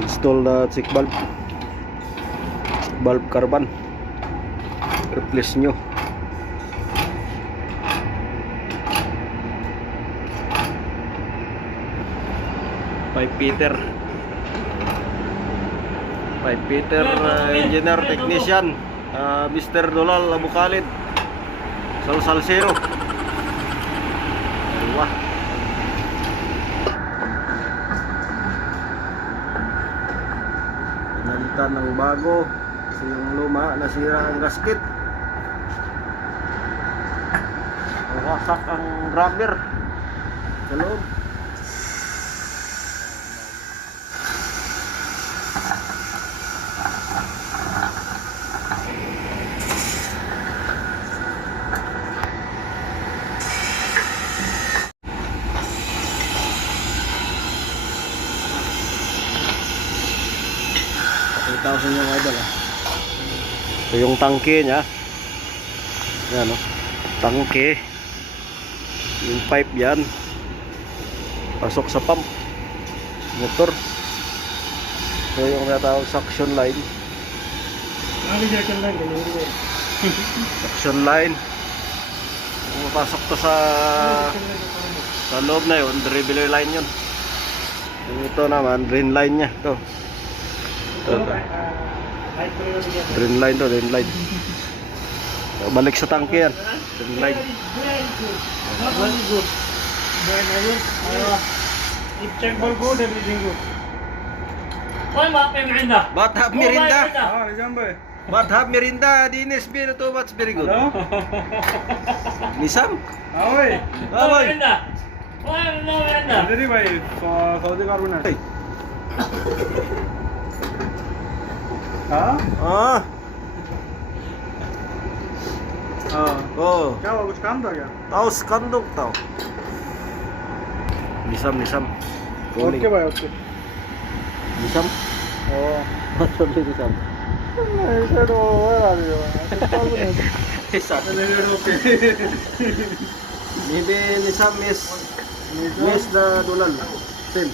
Install the check valve. Valve carbon. Replace nyo. Pipe Peter, engineer technician, Mr. Dolal Abu Khalid, Salsero. Wah. Pinalitan ng bago kasi yung luma nasira ang gasket. Wasak ang rubber sa loob. Pakita ko sa inyo mga idol. Ito yung tangke nya. Yan o. Tangke. Yung pipe yan. Pasok sa pump. Motor. Ito yung natawag suction line. Suction line. Kung mapasok to sa loob na yun, derivative line yun. Yung ito naman, drain line nya. Ito. Drain line to, drain line. Balik sa tangke yan. Drain line. Very good. If check ball good, everything good. Why not merinda? But have merinda. Oh, jumbo. But have merinda. Dinis beer too much very good. Hello? Nisam. Ahoy. Ahoy. Merinda. Why no merinda? Very bhai, Saudi carbonate. हाँ Ah. हाँ Oh. क्या हुआ कुछ काम था क्या Tao skandok tao. Nisam. Okay भाई okay Nisam. ओ What sabi nisam? ऐसे तो ओवर आ रही हो Nisam. Okay Maybe nisam is the dolal. Same.